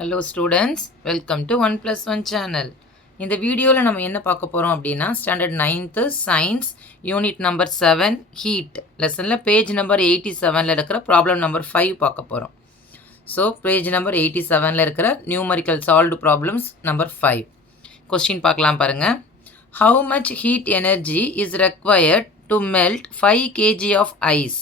Hello students, welcome to 1+1 channel. இந்த வீடியோவில் நம்ம என்ன பார்க்க போகிறோம் அப்படின்னா standard 9th science unit number 7 heat லெசனில் பேஜ் நம்பர் 87 இருக்கிற ப்ராப்ளம் நம்பர் 5 பார்க்க போகிறோம். ஸோ பேஜ் நம்பர் 87 இருக்கிற numerical solved problems number 5. Question பார்க்கலாம் பாருங்கள். How much heat energy is required to melt 5 kg of ice?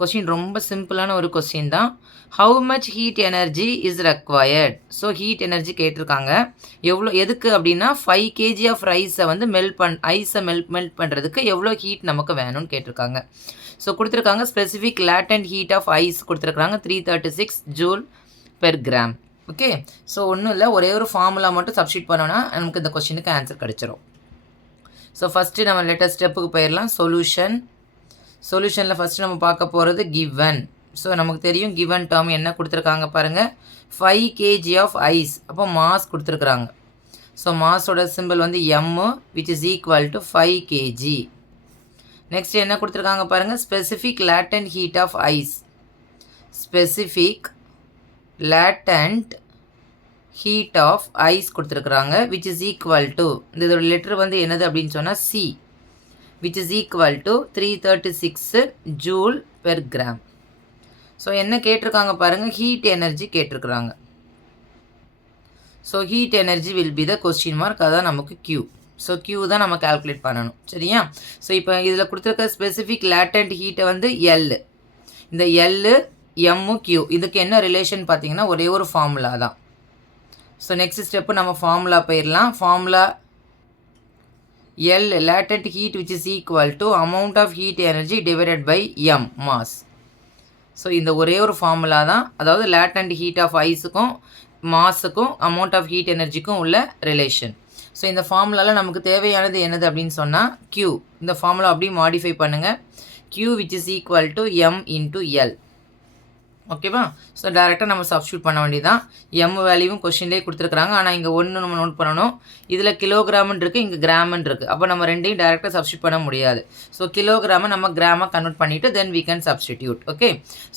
Question ரொம்ப சிம்பிளான ஒரு கொஸ்டின் தான். How much heat energy is required. So heat energy கேட்டிருக்காங்க. எதுக்கு அப்படின்னா 5 kg ஆஃப் ஐஸை வந்து ஐஸை மெல்ட் பண்ணுறதுக்கு எவ்வளோ ஹீட் நமக்கு வேணும்னு கேட்டிருக்காங்க. ஸோ கொடுத்துருக்காங்க specific latent heat of ice கொடுத்துருக்காங்க 336 joule per gram. Okay, so ஒன்றும் இல்லை, ஒரே ஒரு ஃபார்முலா மட்டும் சப்ஸ்டியூட் பண்ணோன்னா நமக்கு இந்த கொஸ்டினுக்கு ஆன்சர் கிடச்சிரும். ஸோ ஃபஸ்ட்டு நம்ம லேட்டஸ்ட் ஸ்டெப்புக்கு போயிடலாம். சொல்யூஷனில் ஃபஸ்ட்டு நம்ம பார்க்க போகிறது கிவன். ஸோ நமக்கு தெரியும் கிவன் டேர்ம் என்ன கொடுத்துருக்காங்க பாருங்கள், 5 kg ஆஃப் ஐஸ். அப்போ மாஸ் கொடுத்துருக்குறாங்க. ஸோ மாஸோட சிம்பிள் வந்து m which is equal to 5 kg. Next என்ன கொடுத்துருக்காங்க பாருங்கள், specific latent heat of ice. Specific latent heat of ice கொடுத்துருக்குறாங்க which is equal to, இதோட லெட்டர் வந்து என்னது அப்படின்னு சொன்னால் C, which is equal to 336 joule per gram. So என்ன கேட்டிருக்காங்க பாருங்கள், ஹீட் எனர்ஜி கேட்டிருக்கிறாங்க. So heat energy will be the question mark, அதான் நமக்கு Q. ஸோ Q தான் நம்ம கால்குலேட் பண்ணணும், சரியா? ஸோ இப்போ இதில் கொடுத்துருக்க ஸ்பெசிஃபிக் லேட்டன்ட் ஹீட்டை வந்து L, இந்த L M Q இதுக்கு என்ன ரிலேஷன் பார்த்தீங்கன்னா ஒரே ஒரு ஃபார்முலா தான். ஸோ நெக்ஸ்ட் ஸ்டெப்பு நம்ம ஃபார்முலா போயிடலாம். Formula L latent heat which is equal to amount of heat energy divided by M mass. So இந்த ஒரே ஒரு ஃபார்முலா தான், அதாவது லேட்டன்ட் ஹீட் ஆஃப் ஐஸுக்கும் மாஸுக்கும் அமௌண்ட் ஆஃப் ஹீட் எனர்ஜிக்கும் உள்ள ரிலேஷன். ஸோ இந்த ஃபார்முலாவில் நமக்கு தேவையானது என்னது அப்படின்னு சொன்னால் Q. இந்த ஃபார்முலா அப்படியே மாடிஃபை பண்ணுங்கள். Q which is equal to M into L. ஓகேவா? ஸோ டேரெக்டாக நம்ம சப்ஸ்டியூட் பண்ண வேண்டியதான். எம் வேல்யூவும் கொஷின்லேயே கொடுத்துருக்குறாங்க. ஆனால் இங்கே ஒன்று நம்ம நோட் பண்ணணும், இதில் கிலோகிராம்னு இருக்குது, இங்கே கிராம்னு இருக்குது. அப்போ நம்ம ரெண்டையும் டேரெக்டாக சப்ஸ்டியூட் பண்ண முடியாது. ஸோ கிலோகிராமை நம்ம கிராமாக கன்வெர்ட் பண்ணிவிட்டு தென் we can substitute. Okay,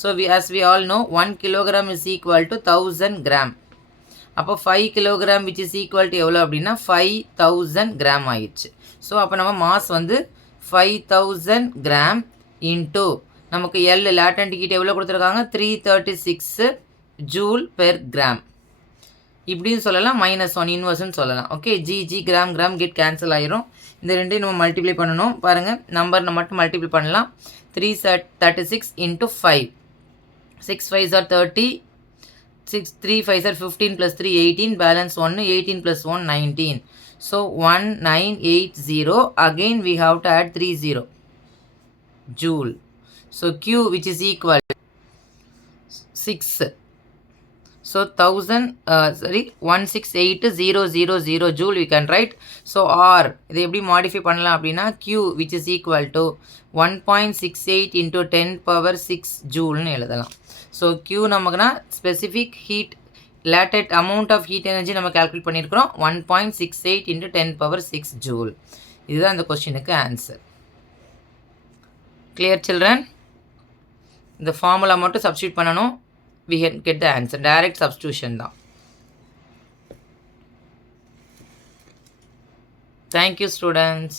so as we all know 1 kilogram is equal to 1000 gram. அப்போ 5 kilogram which is equal to எவ்வளோ அப்படின்னா 5000 கிராம் ஆயிடுச்சு. ஸோ அப்போ நம்ம மாஸ் வந்து 5000 கிராம் இன்ட்டு நமக்கு L லேட்டன்ட் ஹீட் எவ்வளோ கொடுத்துருக்காங்க 336 ஜூல் பெர் கிராம். இப்படின்னு சொல்லலாம், -1 இன்வர்ஸ்ன்னு சொல்லலாம். Okay, G gram get cancel ஆயிரும். இந்த ரெண்டையும் நம்ம மல்டிப்ளை பண்ணணும். பாருங்கள், நம்பர் மட்டும் மல்டிப்ளை பண்ணலாம். 336 into 5, 6 5s are 30, 3 5s are 15 + 3 18, balance 1, 18 + 1 19. So 1980. Again we have to add 30 joule. So Q which is equal to 6. So 168,000 joule we can write. So R இதை எப்படி modify பண்ணலாம் அப்படின்னா Q which is equal to 1.68 into 10 power 6 ஜூல்னு எழுதலாம். So Q நமக்குனா specific heat latent amount of heat energy நம்ம calculate பண்ணியிருக்கிறோம் 1.68 into 10 power 6 joule. இதுதான் இந்த கொஸ்டினுக்கு ஆன்சர். Clear children? இந்த ஃபார்முலா மட்டும் சப்ஸ்டியூட் பண்ணணும், we get the answer. Direct substitution தான். Thank you students.